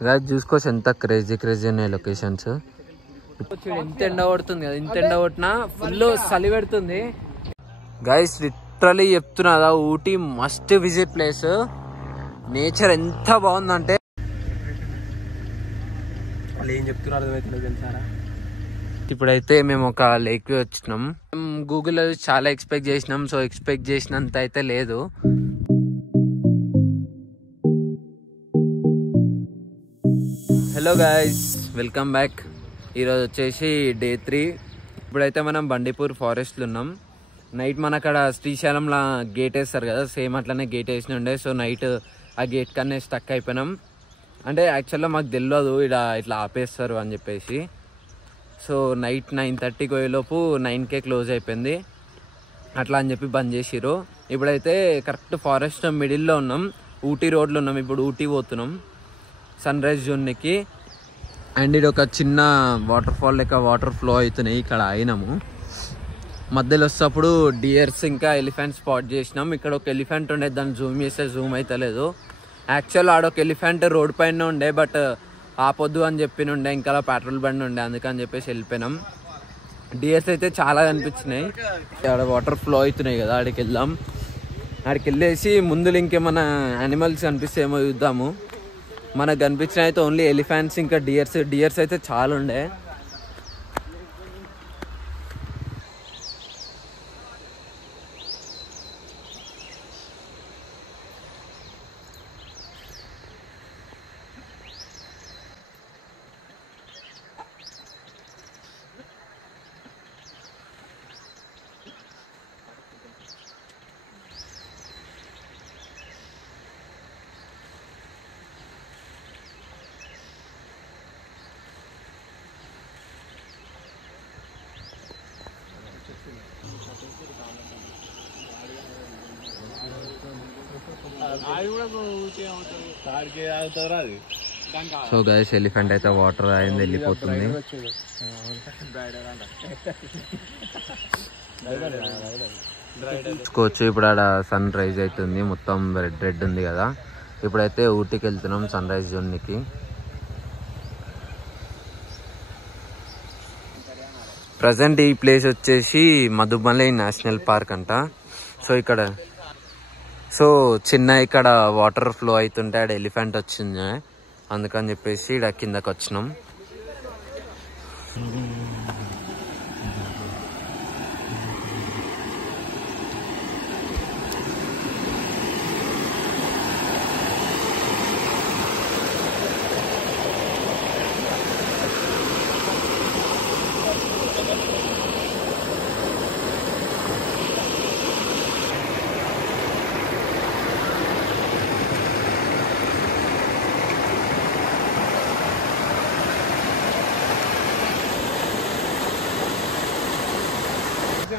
చూసుకోవచ్చు ఎంత క్రేజీ ఉన్నాయి లొకేషన్స్. ఎంత ఎండ కొడుతుంది కదా, ఇంత ఎండ కొట్టినా ఫుల్ చలి పెడుతుంది గైస్. లిటరలీ చెప్తున్నా కదా, Ooty must visit place. Nature ఎంత బాగుందంటే వాళ్ళు ఏం చెప్తున్నారు అర్థమవుతుంది తెలుసారా. ఇప్పుడైతే మేము ఒక లేక్ వచ్చినాం. గూగుల్లో చాలా ఎక్స్పెక్ట్ చేసినాం, సో ఎక్స్పెక్ట్ చేసినంత అయితే లేదు. Hello guys, welcome back. ఈరోజు వచ్చేసి డే 3. ఇప్పుడైతే మనం బండిపూర్ ఫారెస్ట్లో ఉన్నాం. నైట్ మన అక్కడ శ్రీశైలంలో గేట్ వేస్తారు కదా, సేమ్ అట్లనే గేట్ వేసిన ఉండే. సో నైట్ ఆ గేట్ కన్నా స్టక్ అయిపోయినాం. అంటే యాక్చువల్గా మాకు తెలియదు ఇట్లా ఆపేస్తారు అని చెప్పేసి. సో నైట్ 9:30 పోయేలోపు 9కే క్లోజ్ అయిపోయింది. అట్లా అని చెప్పి బంద్ చేసిరు. ఇప్పుడైతే కరెక్ట్ ఫారెస్ట్ మిడిల్లో ఉన్నాం, ఊటీ రోడ్లో ఉన్నాం. ఇప్పుడు ఊటీ పోతున్నాం సన్ రైజ్ జోన్కి. అండ్ ఇది ఒక చిన్న వాటర్ ఫాల్ లెక్క వాటర్ ఫ్లో అవుతున్నాయి. ఇక్కడ అయినాము మధ్యలో వస్తేప్పుడు డియర్స్ ఇంకా ఎలిఫెంట్ స్పాట్ చేసినాం. ఇక్కడ ఒక ఎలిఫెంట్ ఉండే, దాన్ని జూమ్ చేస్తే జూమ్ అవుతలేదు. యాక్చువల్ ఆడొక ఎలిఫెంట్ రోడ్ పైన ఉండే, బట్ ఆపొద్దు అని చెప్పినుండే, ఇంకా పెట్రోల్ బండి ఉండే, అందుకని చెప్పేసి వెళ్ళిపోయినాం. డియర్స్ అయితే చాలా కనిపించినాయి. ఆడ వాటర్ ఫ్లో అవుతున్నాయి కదా, ఆడికి వెళ్దాం. ఆడికి వెళ్ళేసి ముందు ఇంకేమైనా యానిమల్స్ కనిపిస్తే ఏమో చూద్దాము. మనకు కనిపించిన అయితే ఓన్లీ ఎలిఫెంట్స్ ఇంకా డియర్స్ అయితే చాలా ఉండే. సో గైస్, ఎలిఫెంట్ అయితే వాటర్ అయింది, వెళ్ళిపోతుంది. చూసుకోవచ్చు ఇప్పుడు ఆడ సన్ రైజ్ అవుతుంది, మొత్తం రెడ్ ఉంది కదా. ఇప్పుడైతే ఊటీకి వెళ్తున్నాం సన్ రైజ్ జోన్కి. ప్రజెంట్ ఈ ప్లేస్ వచ్చేసి మధుమలై నేషనల్ పార్క్ అంట. సో చిన్న ఇక్కడ వాటర్ ఫ్లో అవుతుంటే ఆడ ఎలిఫెంట్ వచ్చింది, అందుకని చెప్పేసి ఇక్కడ కిందకి వచ్చినాం.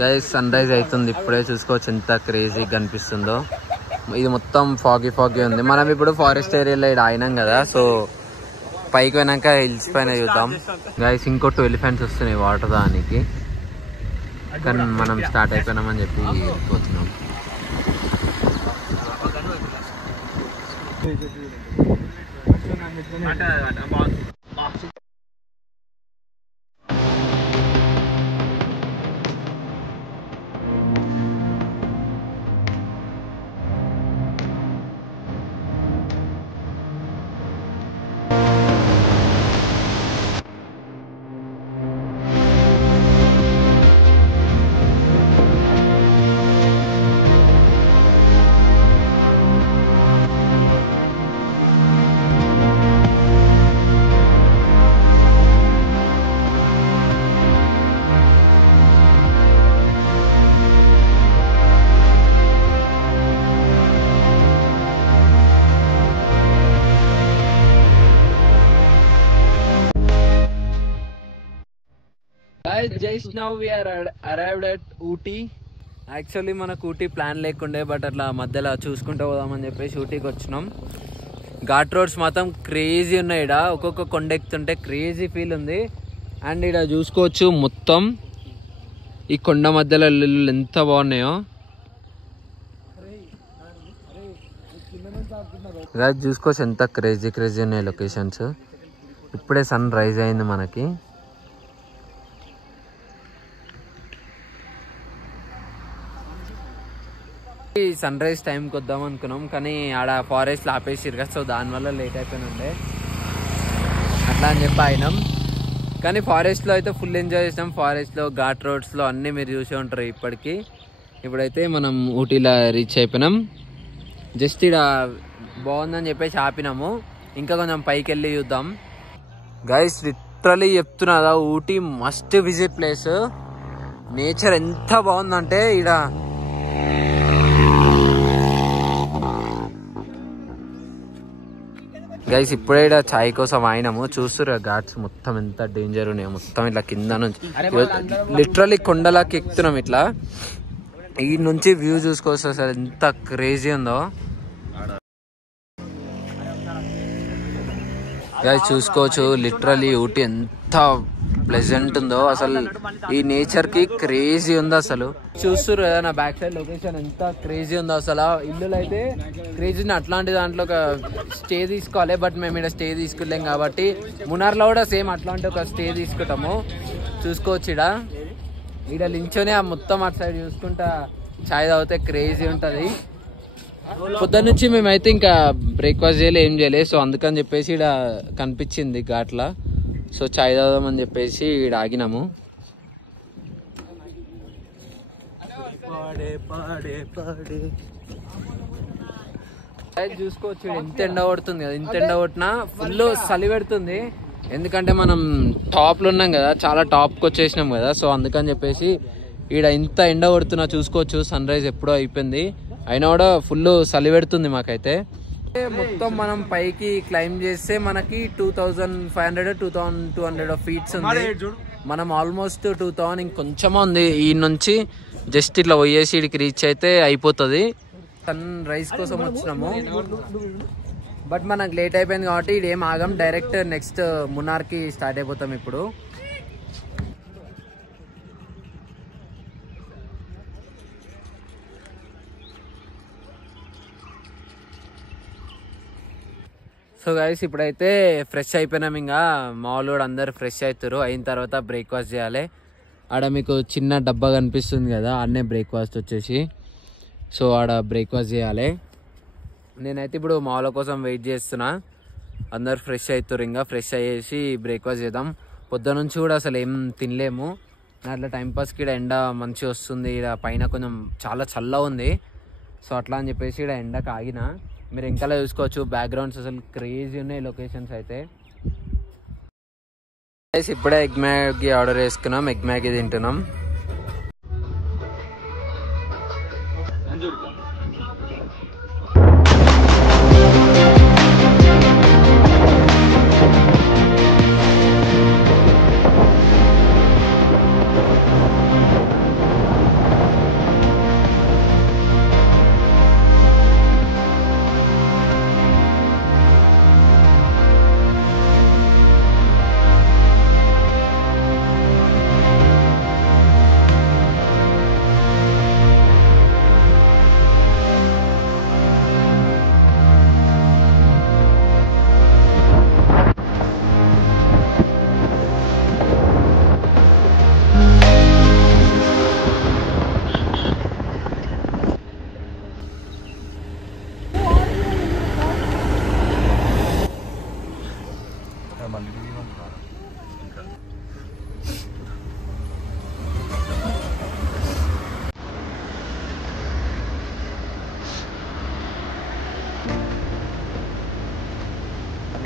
గైస్, సన్ రైజ్ అవుతుంది ఇప్పుడే. చూసుకోవచ్చు ఎంత క్రేజీ కనిపిస్తుందో. ఇది మొత్తం ఫాగీ ఉంది. మనం ఇప్పుడు ఫారెస్ట్ ఏరియాలో ఇక్కడ అయినాం కదా, సో పైకి పోయినాక హిల్స్ పైన చూద్దాం. గైస్, ఇంకో 2 ఎలిఫెంట్స్ వస్తున్నాయి వాటర్ దానికి, కానీ మనం స్టార్ట్ అయిపోయినామని చెప్పి వెళ్ళిపోతున్నాం. Just now we are arrived at Ooty. Actually మనకు ఊటీ ప్లాన్ లేకుండే, బట్ అట్లా మధ్యలో చూసుకుంటూ పోదామని చెప్పేసి ఊటీకి వచ్చినాం. ఘాట్ రోడ్స్ మాత్రం క్రేజీ ఉన్నాయి. ఇక్కడ ఒక్కొక్క కొండ ఎక్కుతుంటే క్రేజీ ఫీల్ ఉంది. అండ్ ఇక్కడ చూసుకోవచ్చు మొత్తం ఈ కొండ మధ్యలో ఇల్లు ఎంత బాగున్నాయో. ఇలా చూసుకోవచ్చు ఎంత క్రేజీ క్రేజీ ఉన్నాయి లొకేషన్స్. ఇప్పుడే సన్ రైజ్ అయింది మనకి. సన్ రైజ్ టైంకి వద్దాం అనుకున్నాం కానీ ఆడ ఫారెస్ట్లో ఆపేసిరు కదా, సో దానివల్ల లేట్ అయిపోయినండే అట్లా అని చెప్పి అయినాం. కానీ ఫారెస్ట్లో అయితే ఫుల్ ఎంజాయ్ చేసినాం. ఫారెస్ట్లో ఘాట్ రోడ్స్లో అన్నీ మీరు చూసే ఉంటారు ఇప్పటికీ. ఇప్పుడైతే మనం ఊటీలో రీచ్ అయిపోయినాం. జస్ట్ ఇక్కడ బాగుందని చెప్పేసి ఆపినాము, ఇంకా కొంచెం పైకి వెళ్ళి చూద్దాం. గైస్ లిటరలీ చెప్తున్నదా, Ooty must visit place. Nature ఎంత బాగుందంటే ఇక్కడ గైస్ ఇప్పుడే ఇక్కడ ఛాయ్ కోసం అయినాము. చూస్తుర్రు ఘాట్స్ మొత్తం ఎంత డేంజర్ ఉన్నాయో, మొత్తం ఇట్లా కింద నుంచి లిటరలీ కొండలాకి ఎక్కుతున్నాం. ఇట్లా ఈ నుంచి వ్యూ చూసుకోవచ్చు, అసలు ఎంత క్రేజీ ఉందో. గైస్ చూసుకోవచ్చు లిటరలీ ఊటీ ఎంత ప్లెజెంట్ ఉందో, అసలు ఈ నేచర్ కి క్రేజీ ఉంది. అసలు చూస్తున్నారు కదా నా బ్యాక్ సైడ్ లొకేషన్ ఎంత క్రేజీ ఉందో. అసలు ఇల్లులు అయితే క్రేజీ. అట్లాంటి దాంట్లో ఒక స్టే తీసుకోవాలి, బట్ మేము ఇక్కడ స్టే తీసుకోలేం కాబట్టి మునార్లో కూడా సేమ్ అట్లాంటి ఒక స్టే తీసుకుంటాము. చూసుకోవచ్చు ఇక్కడ లించోనే మొత్తం అటు సైడ్ చూసుకుంటా చాయ్ తాగితే క్రేజీ ఉంటుంది. పొద్దున్న నుంచి మేమైతే ఇంకా బ్రేక్ఫాస్ట్ చేయలే, ఏం చేయలేదు. సో అందుకని చెప్పేసి ఇక్కడ కనిపించింది ఘాట్లా, సో చాయ్ తాగుదామని చెప్పేసి ఇక్కడ ఆగినాము. చూసుకోవచ్చు ఎంత ఎండ కొడుతుంది కదా, ఎంత ఎండ కొట్టినా ఫుల్ చలి పెడుతుంది. ఎందుకంటే మనం టాప్ లో ఉన్నాం కదా, చాలా టాప్ కి వచ్చేసినాం కదా, సో అందుకని చెప్పేసి ఈడ ఇంత ఎండ కొడుతున్నా చూసుకోవచ్చు. సన్ రైజ్ ఎప్పుడో అయిపోయింది, అయినా కూడా ఫుల్ చలి పెడుతుంది మాకైతే. మొత్తం మనం పైకి క్లైమ్ చేస్తే మనకి 2500 2200 ఫీట్స్ ఉంది. మనం ఆల్మోస్ట్ 2000 ఇంకొంచెం ఉంది. ఈ నుంచి జస్ట్ ఇట్లా పోయేసి ఇడికి రీచ్ అయితే అయిపోతుంది. సన్ రైజ్ కోసం వచ్చినాము, బట్ మనకు లేట్ అయిపోయింది కాబట్టి ఇదేం ఆగం, డైరెక్ట్ నెక్స్ట్ మునార్కి స్టార్ట్ అయిపోతాం ఇప్పుడు. సో గైస్ ఇప్పుడైతే ఫ్రెష్ అయిపోయినాం. ఇంకా మామూలు కూడా అందరు ఫ్రెష్ అవుతారు. అయిన తర్వాత బ్రేక్ఫాస్ట్ చేయాలి. ఆడ మీకు చిన్న డబ్బా కనిపిస్తుంది కదా, ఆడనే బ్రేక్ఫాస్ట్ వచ్చేసి. సో ఆడ బ్రేక్ఫాస్ట్ చేయాలి. నేనైతే ఇప్పుడు మామూలు కోసం వెయిట్ చేస్తున్నా. అందరు ఫ్రెష్ అవుతారు, ఇంకా ఫ్రెష్ అయ్యేసి బ్రేక్ఫాస్ట్ చేద్దాం. పొద్దు నుంచి కూడా అసలు ఏం తినలేము. అట్లా టైంపాస్కి ఇక్కడ ఎండ మంచిగా వస్తుంది. ఇక్కడ పైన కొంచెం చాలా చల్లగా ఉంది. సో అట్లా అని చెప్పేసి ఇక్కడ ఎండకు ఆగిన. మీరు ఇంకా చూసుకోవచ్చు బ్యాక్గ్రౌండ్స్ అసలు క్రేజీ ఉన్నాయి లొకేషన్స్ అయితే. ఇప్పుడే ఎగ్ మ్యాగీ ఆర్డర్ చేసుకున్నాం, ఎగ్ మ్యాగీ తింటున్నాం.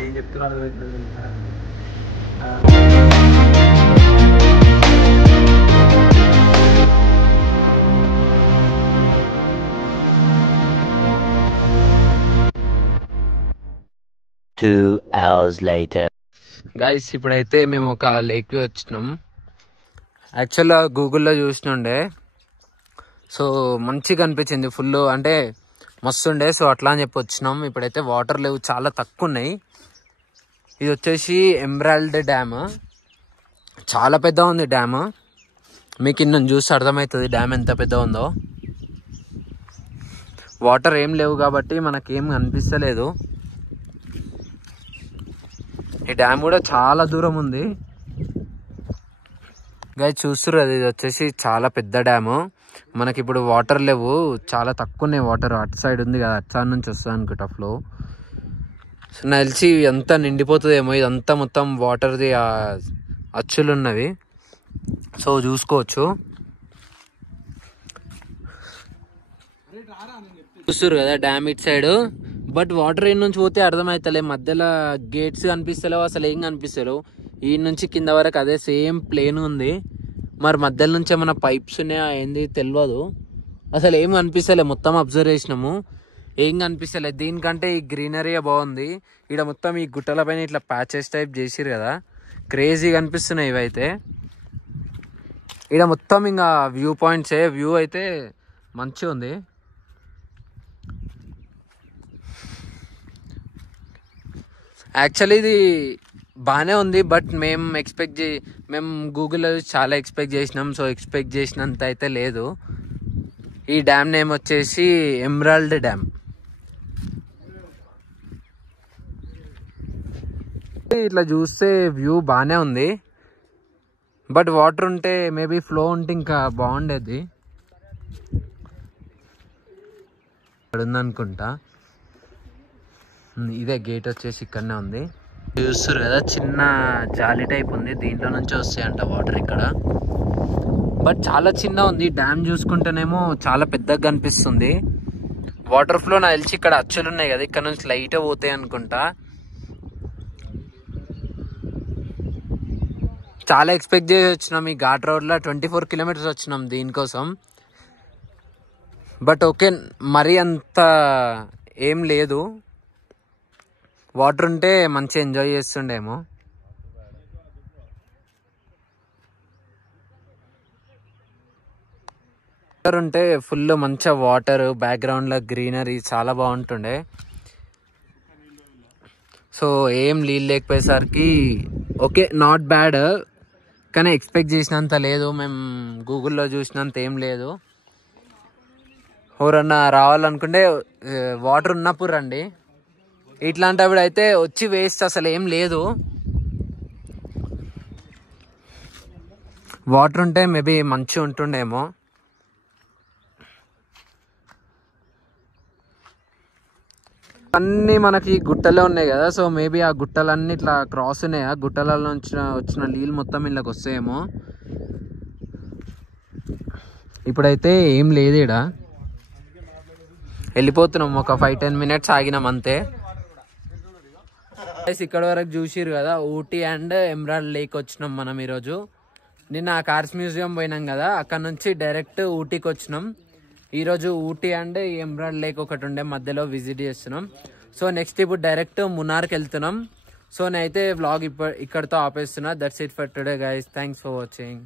ఏం చెప్తున్నారు గైస్ ఇప్పుడైతే మేము ఒక లేక్కి వచ్చినాం. యాక్చువల్గా గూగుల్లో చూసినుండే, సో మంచిగా అనిపించింది, ఫుల్ అంటే మస్తు ఉండే. సో అట్లా అని చెప్పి వచ్చినాం. ఇప్పుడైతే వాటర్ లేవు, చాలా తక్కువ ఉన్నాయి. ఇది వచ్చేసి ఎమరాల్డ్ డ్యామ్, చాలా పెద్ద ఉంది డ్యామ్. మీకు ఇన్న చూసి అర్థమవుతుంది డ్యామ్ ఎంత పెద్ద ఉందో. వాటర్ ఏం లేవు కాబట్టి మనకేం అనిపిస్తలేదు. ఈ డ్యామ్ కూడా చాలా దూరం ఉంది గైస్, చూస్తుర్రు అది. ఇది వచ్చేసి చాలా పెద్ద డ్యాము. మనకి ఇప్పుడు వాటర్ లేవు, చాలా తక్కువ ఉన్నాయి వాటర్. అటు సైడ్ ఉంది కదా, అటు సైడ్ నుంచి వస్తుంది అనుకుంటా ఫ్లో. సో నాకు తెలిసి అంతా నిండిపోతుందేమో, ఇదంతా మొత్తం వాటర్ది అచ్చులు ఉన్నవి. సో చూసుకోవచ్చు, చూస్తుర్రు కదా డ్యామ్ ఇటు సైడ్. బట్ వాటర్ ఈ నుంచి పోతే అర్థమవుతలే, మధ్యలో గేట్స్ కనిపిస్తలేవు, అసలు ఏం కనిపిస్తలేవు. ఈ నుంచి కింద వరకు అదే సేమ్ ప్లేన్ ఉంది. మరి మధ్యలో నుంచి ఏమైనా పైప్స్ ఉన్నాయా ఏంది తెలియదు, అసలు ఏం కనిపిస్తలే. మొత్తం అబ్జర్వ్ చేసినాము, ఏం కనిపిస్తలే. దీనికంటే ఈ గ్రీనరీ బాగుంది. ఇక్కడ మొత్తం ఈ గుట్టల పైన ఇట్లా ప్యాచెస్ టైప్ చేసిరు కదా, క్రేజీ కనిపిస్తున్నాయి ఇవైతే. ఇక్కడ మొత్తం ఇంకా వ్యూ పాయింట్సే, వ్యూ అయితే మంచిగా ఉంది. యాక్చువల్లీ ఇది బాగానే ఉంది, బట్ మేము గూగుల్లో చాలా ఎక్స్పెక్ట్ చేసినాం. సో ఎక్స్పెక్ట్ చేసినంత అయితే లేదు. ఈ డ్యామ్ నేమ్ వచ్చేసి ఎమరాల్డ్ డ్యామ్. ఇట్లా చూస్తే వ్యూ బాగానే ఉంది, బట్ వాటర్ ఉంటే మేబీ ఫ్లో ఉంటే ఇంకా బాగుండేది. ఇక్కడ ఉందనుకుంటా, ఇదే గేట్ వచ్చేసి ఇక్కడనే ఉంది. చూస్తారు కదా, చిన్న జాలి టైప్ ఉంది, దీంట్లో నుంచి వస్తాయంట వాటర్ ఇక్కడ. బట్ చాలా చిన్న ఉంది. డ్యామ్ చూసుకుంటేనేమో చాలా పెద్దగా కనిపిస్తుంది. వాటర్ ఫ్లో నాకు తెలిసి ఇక్కడ అచ్చులు ఉన్నాయి కదా, ఇక్కడ నుంచి లైట్ పోతాయి అనుకుంటా. చాలా ఎక్స్పెక్ట్ చేసి వచ్చినాం. ఈ ఘాట్ రోడ్లో 24 కిలోమీటర్స్ వచ్చినాం దీనికోసం. బట్ ఓకే, మరీ అంత ఏం లేదు. వాటర్ ఉంటే మంచిగా ఎంజాయ్ చేస్తుండేమో. వాటర్ ఉంటే ఫుల్ మంచిగా వాటర్, బ్యాక్గ్రౌండ్లో గ్రీనరీ చాలా బాగుంటుండే. సో ఏం నీళ్ళు లేకపోయేసరికి ఓకే, నాట్ బ్యాడ్, కానీ ఎక్స్పెక్ట్ చేసినంత లేదు. మేము గూగుల్లో చూసినంత ఏం లేదు. ఎవరన్నా రావాలనుకుంటే వాటర్ ఉన్నప్పుడు రండి. ఇట్లాంటప్పుడు అయితే వచ్చి వేస్ట్ అసలు ఏం లేదు. వాటర్ ఉంటే మేబీ మంచిగా ఉంటుండేమో. అన్నీ మనకి గుట్టలే ఉన్నాయి కదా, సో మేబీ ఆ గుట్టలన్నీ ఇట్లా క్రాస్ ఉన్నాయి. ఆ గుట్టల నుంచి వచ్చిన నీళ్ళు మొత్తం ఇళ్ళకి వస్తాయేమో. ఇప్పుడైతే ఏం లేదు, ఇక్కడ వెళ్ళిపోతున్నాం. ఒక 5-10 మినిట్స్ ఆగినాం అంతే. ఇక్కడ వరకు చూసిరు కదా, ఊటీ అండ్ ఎమరాల్డ్ లేక్ వచ్చినాం మనం ఈరోజు. నిన్న కార్స్ మ్యూజియం పోయినాం కదా, అక్కడ నుంచి డైరెక్ట్ ఊటీకి వచ్చినాం. ఈరోజు ఊటీ అండ్ ఎమరాల్డ్ లేక్ ఒకటి ఉండే, మధ్యలో విజిట్ చేస్తున్నాం. సో నెక్స్ట్ ఇప్పుడు డైరెక్ట్ మున్నార్కి వెళ్తున్నాం. సో నేనైతే వ్లాగ్ ఇక్కడితో ఆపేస్తున్నా. That's it for today guys, thanks for watching.